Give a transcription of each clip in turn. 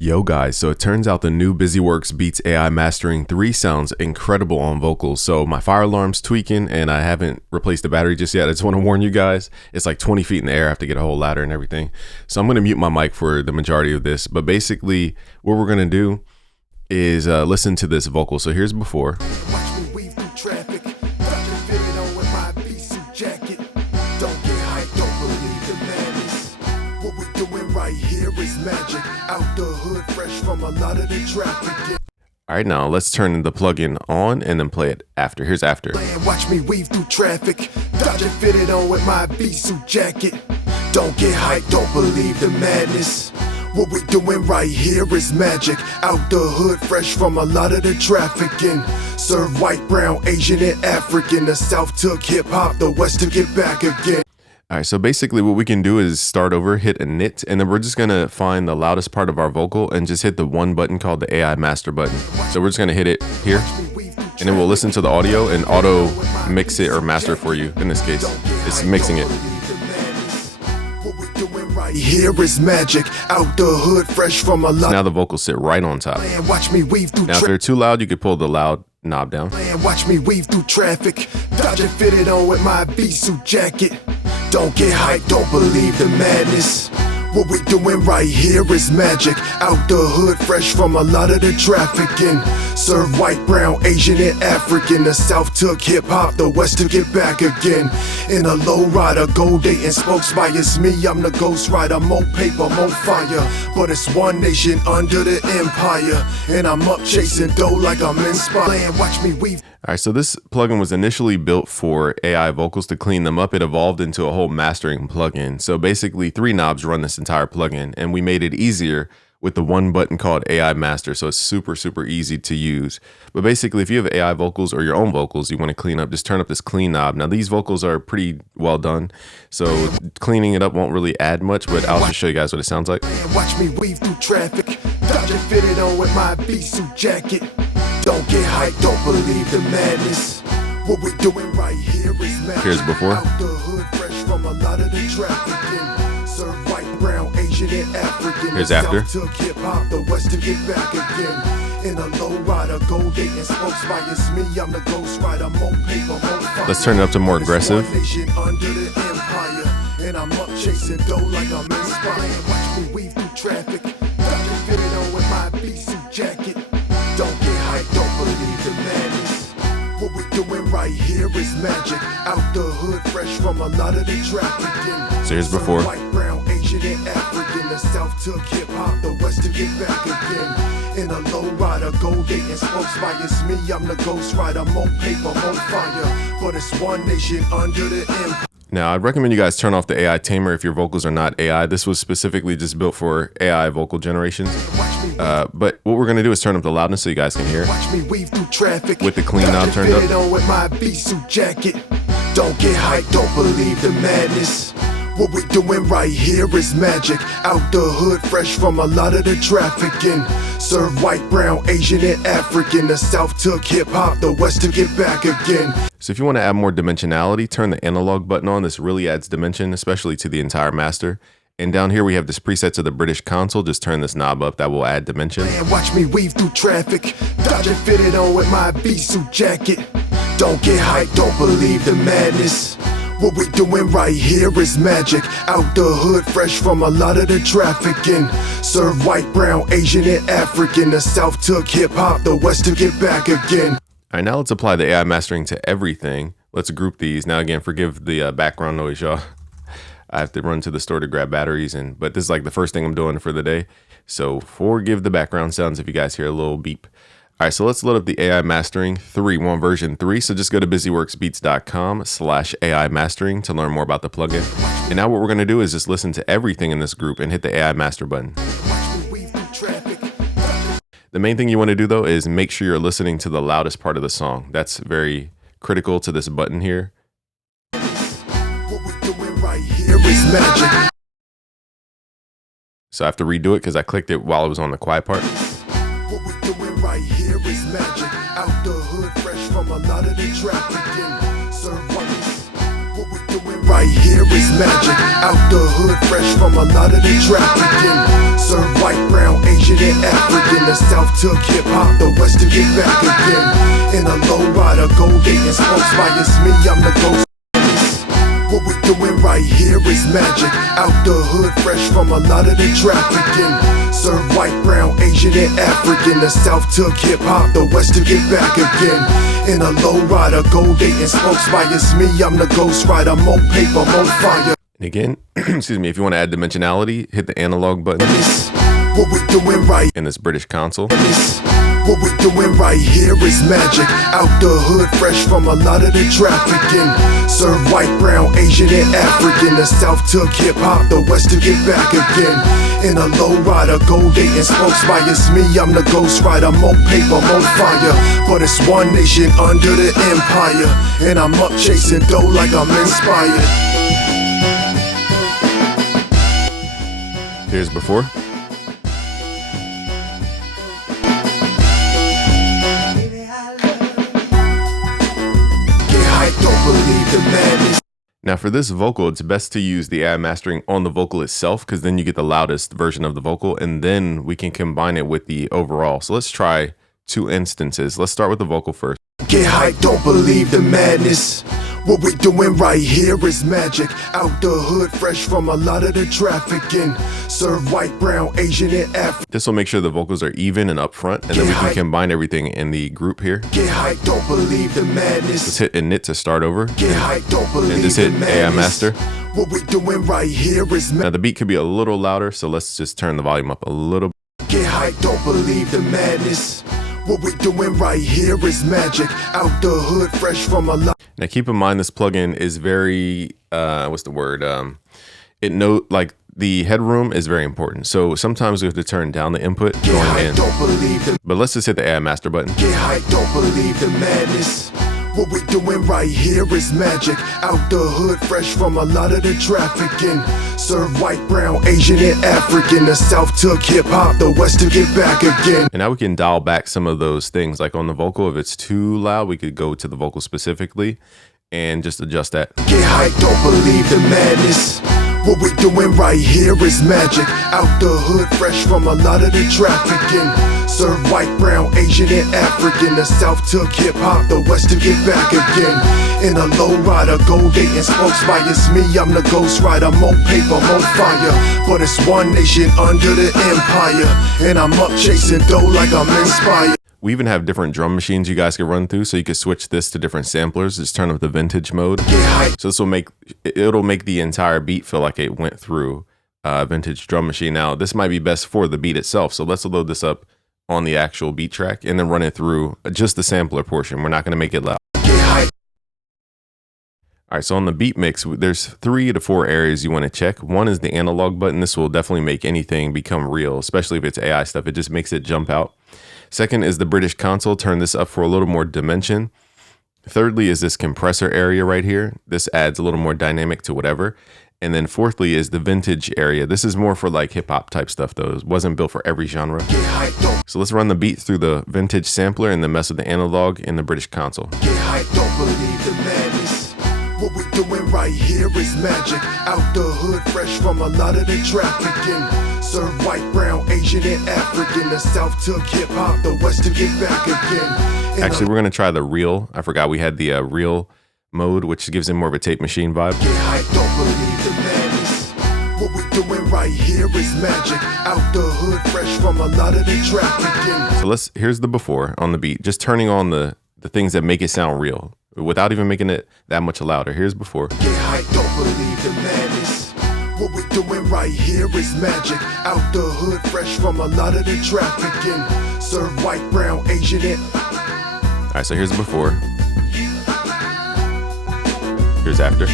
Yo guys, so it turns out the new BusyWorks Beats AI Mastering 3 sounds incredible on vocals. So my fire alarm's tweaking and I haven't replaced the battery just yet. I just want to warn you guys, it's like 20 feet in the air. I have to get a whole ladder and everything. So I'm going to mute my mic for the majority of this. But basically what we're going to do is listen to this vocal. So here's before. Watch me weave through traffic, dodging fitted on with my B-suit jacket. Don't get hyped, don't believe the madness. What we doing right here is magic. Out the hood, fresh from a lot of the traffic. All right, now let's turn the plugin on and then play it after. Here's after. Watch me weave through traffic, dodging fitted on with my B-suit jacket. Don't get hyped, don't believe the madness. What we doing right here is magic. Out the hood, fresh from a lot of the trafficking. Serve white, brown, Asian, and African. The South took hip-hop, the West took it back again. All right, so basically what we can do is start over, hit init, and then we're just gonna find the loudest part of our vocal and just hit the one button called the AI master button. So we're just gonna hit it here, and then we'll listen to the audio and auto mix it or master for you. In this case, it's mixing it. Right here is magic. Out the hood, fresh from a lot. Now the vocals sit right on top. Watch me weave through. Now if they're too loud, you could pull the loud knob down. Watch me weave through traffic, dodging fitted on with my B-suit jacket. Don't get hyped, don't believe the madness. What we doing right here is magic. Out the hood, fresh from a lot of the trafficking. Serve white, brown, Asian, and African. The South took hip-hop, the West took it back again. In a low rider, gold dating, spokes by it's me. I'm the ghost rider, more paper, more fire. But it's one nation under the empire. And I'm up chasing dough like I'm inspired. Watch me weave. All right, so this plugin was initially built for AI vocals to clean them up. It evolved into a whole mastering plugin. So basically 3 knobs run this entire plugin, and we made it easier with the one button called AI Master. So it's super, super easy to use. But basically, if you have AI vocals or your own vocals you want to clean up, just turn up this clean knob. Now these vocals are pretty well done, so cleaning it up won't really add much, but I'll just show you guys what it sounds like. Watch me weave through traffic, dodging fitted on with my B-suit jacket. Don't get hyped, don't believe the madness. What we doing right here is magic. Here's before. Out the hood, fresh from a lot of the trafficking. Serve white, brown, Asian, and African. Here's after. Took hip-hop, the West to get back again. In a low rider, gold dating, spokes by it's me. I'm the ghost rider, more paper, more fire. Let's turn it up to more aggressive. Nation under the empire. And I'm up chasing dough like I'm inspired. Watch me weave through traffic, dodging fitted on with my B-suit jacket. Don't get hyped, don't believe the madness. What we doing right here is magic. Out the hood, fresh from a lot of the trafficking. So here's before. White, brown, Asian, and African. The South took hip-hop, the West to get back again. In a low rider, gold dating, spokes by it's me. I'm the ghost rider, more paper, more fire. But it's one nation under the empire. Now, I'd recommend you guys turn off the AI tamer if your vocals are not AI. This was specifically just built for AI vocal generations. But what we're going to do is turn up the loudness so you guys can hear. Watch me weave through traffic with the clean knob turned up. On with my B-suit jacket. Don't get hyped, don't believe the madness. What we doing right here is magic. Out the hood, fresh from a lot of the trafficking. Serve white, brown, Asian, and African. The South took hip-hop, the West took it back again. So if you want to add more dimensionality, turn the analog button on. This really adds dimension, especially to the entire master. And down here we have this preset to the British console. Just turn this knob up, that will add dimension. Watch me weave through traffic, dodging fitted on with my B-suit jacket. Don't get hyped, don't believe the madness. What we doing right here is magic. Out the hood, fresh from a lot of the trafficking. Serve white, brown, Asian, and African. The South took hip-hop, the West took it back again. All right, now let's apply the AI mastering to everything. Let's group these. Now again, forgive the background noise, y'all. I have to run to the store to grab batteries, but this is like the first thing I'm doing for the day. So forgive the background sounds if you guys hear a little beep. All right, so let's load up the AI Mastering 3. We're on version 3, so just go to busyworksbeats.com/AI Mastering to learn more about the plugin. And now what we're going to do is just listen to everything in this group and hit the AI Master button. The main thing you want to do, though, is make sure you're listening to the loudest part of the song. That's very critical to this button here. So I have to redo it because I clicked it while it was on the quiet part. What we doing right here is magic. Out the hood, fresh from a lot of the trafficking. Serve white. What we doing right here is magic. Out the hood, fresh from a lot of the trafficking. Serve white, brown, Asian, and African. The South took hip-hop, the West to get back again. In a low-rider, gold dating, spokes by it's me, I'm the ghost. What we doing right here is magic. Out the hood, fresh from a lot of the trafficking. Serve white, brown, Asian, and African. The South took hip-hop, the West to get back again. In a low-rider, gold dating, spokes by it's me, I'm the ghost rider. More paper, more fire. And again, excuse me, if you want to add dimensionality, hit the analog button. What we doing right in this British console. What we doing right here is magic. Out the hood, fresh from a lot of the trafficking. Serve white, brown, Asian, and African. The South took hip-hop, the West to get back again. In a low-rider, gold dating, spokes by it's me, I'm the ghost rider. More paper, more fire. But it's one nation under the empire. And I'm up chasing dough like I'm inspired. Here's before. Believe the madness. Now for this vocal, it's best to use the AI mastering on the vocal itself, because then you get the loudest version of the vocal, and then we can combine it with the overall. So let's try 2 instances. Let's start with the vocal first. Get hyped, don't believe the madness. What we doing right here is magic. Out the hood, fresh from a lot of the trafficking. Serve white, brown, Asian, and African. This will make sure the vocals are even and up front, and then we can combine everything in the group here. Get hyped, don't believe the madness. Let's hit init to start over. Get hyped, don't believe and just hit the AI madness. master. What we doing right here is magic. Now the beat could be a little louder, so let's just turn the volume up a little. Get hyped, don't believe the madness. What we doing right here is magic. Out the hood, fresh from a lot. Now keep in mind this plugin is very what's the word? Like the headroom is very important. So sometimes we have to turn down the input going in. Don't believe the. But let's just hit the AI master button. Get hyped, don't believe the madness. What we doing right here is magic. Out the hood, fresh from a lot of the trafficking. Serve white, brown, Asian, and African. The South took hip-hop, the West to get back again. And now we can dial back some of those things. Like on the vocal, if it's too loud, we could go to the vocal specifically and just adjust that. Get hyped, don't believe the madness. What we doing right here is magic. Out the hood, fresh from a lot of the trafficking. Serve white, brown, Asian, and African. The South took hip-hop, the West to get back again. In a low-rider, gold dating, spokes by it's me, I'm the ghost rider. More paper, more fire. But it's one nation under the empire. And I'm up chasing dough like I'm inspired. We even have different drum machines you guys can run through, so you can switch this to different samplers. Just turn up the vintage mode. So this will make the entire beat feel like it went through a vintage drum machine. Now this might be best for the beat itself. So let's load this up on the actual beat track and then run it through just the sampler portion. We're not going to make it loud. All right, so on the beat mix, there's 3 to 4 areas you want to check. One is the analog button. This will definitely make anything become real, especially if it's AI stuff. It just makes it jump out. Second is the British console. Turn this up for a little more dimension. Thirdly is this compressor area right here. This adds a little more dynamic to whatever. And then fourthly is the vintage area. This is more for like hip hop type stuff though. It wasn't built for every genre. So let's run the beat through the vintage sampler and then mess with the analog in the British console. Don't believe the madness. What we doing right here is magic. Out the hood, fresh from a lot of the trafficking. Serve white, brown, Asian, and African. The South took hip-hop, the West to get back again. Actually, we're going to try the reel. I forgot we had the reel mode, which gives it more of a tape machine vibe. Don't believe the madness. What we doing right here is magic. Out the hood, fresh from a lot of the trafficking. So here's the before on the beat. Just turning on the things that make it sound real without even making it that much louder. Here's before. Don't believe the madness. What we doing right here is magic. Out the hood, fresh from a lot of the trafficking. Serve white, brown, Asian, and... All right, so here's before. Here's after.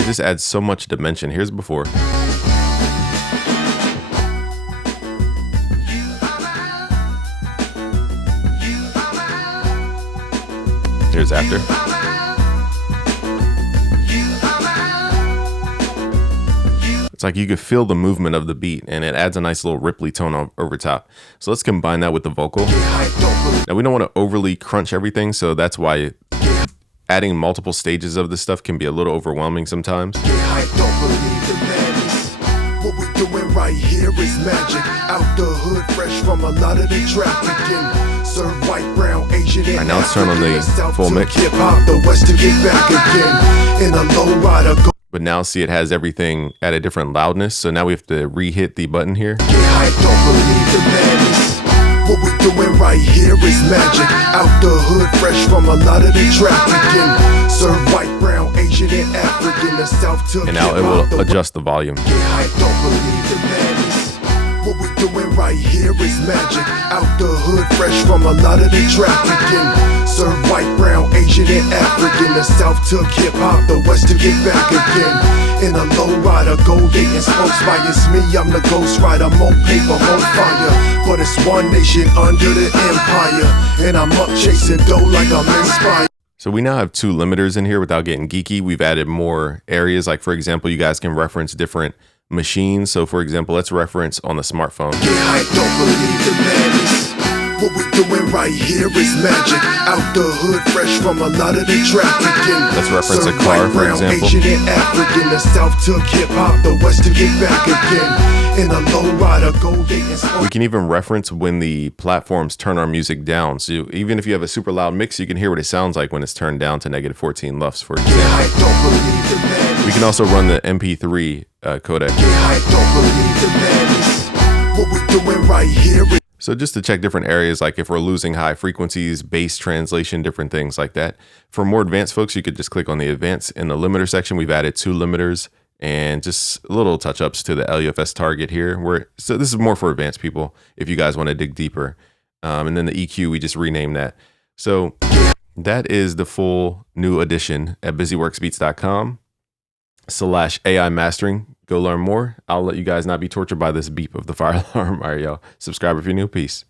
It just adds so much dimension. Here's before. Here's after. It's like you could feel the movement of the beat, and it adds a nice little ripply tone over top. So let's combine that with the vocal. Now we don't want to overly crunch everything, so that's why adding multiple stages of this stuff can be a little overwhelming sometimes. What we doing right here is magic. Out the hood, fresh from a lot of the trafficking. Serve white, brown, Asian, and now let's turn on the full mix. Hip hop, the West to get back again. In a low rider. But now see, it has everything at a different loudness. So now we have to re-hit the button here. Don't believe the madness. What we doing right here is magic. Out the hood, fresh from a lot of the trafficking. Serve white, brown, Asian, and African. The South took and now it will adjust the volume. Don't believe the madness. What we doing right here is magic. Out the hood, fresh from a lot of the trafficking. Serve white, brown, Asian, and African. The South took hip-hop, the West to get back again. In a low rider, gold dating spokes by it's me, I'm the ghost rider. More paper, more fire. But it's one nation under the empire. And I'm up chasing dough like I'm inspired. So we now have 2 limiters in here without getting geeky. We've added more areas. Like for example, you guys can reference different machines. So for example, let's reference on the smartphone. I don't believe the madness. What we doing right here is magic. Out the hood, fresh from a lot of the trafficking. Let's reference a car, for example. Asian and African. The South took hip hop, the West to get back again. In a low rider, gold dating. We can even reference when the platforms turn our music down. So even if you have a super loud mix, you can hear what it sounds like when it's turned down to -14 LUFS, for example. I don't believe the madness. We can also run the MP3 codec. I don't believe the madness. What we doing right here is So just to check different areas, like if we're losing high frequencies, bass translation, different things like that. For more advanced folks, you could just click on the advanced. In the limiter section, we've added 2 limiters and just little touch-ups to the LUFS target here. So this is more for advanced people if you guys want to dig deeper. And then the EQ, we just renamed that. So that is the full new edition at busyworksbeats.com/AI mastering. Go learn more. I'll let you guys not be tortured by this beep of the fire alarm. All right, y'all. Subscribe if you're new. Peace.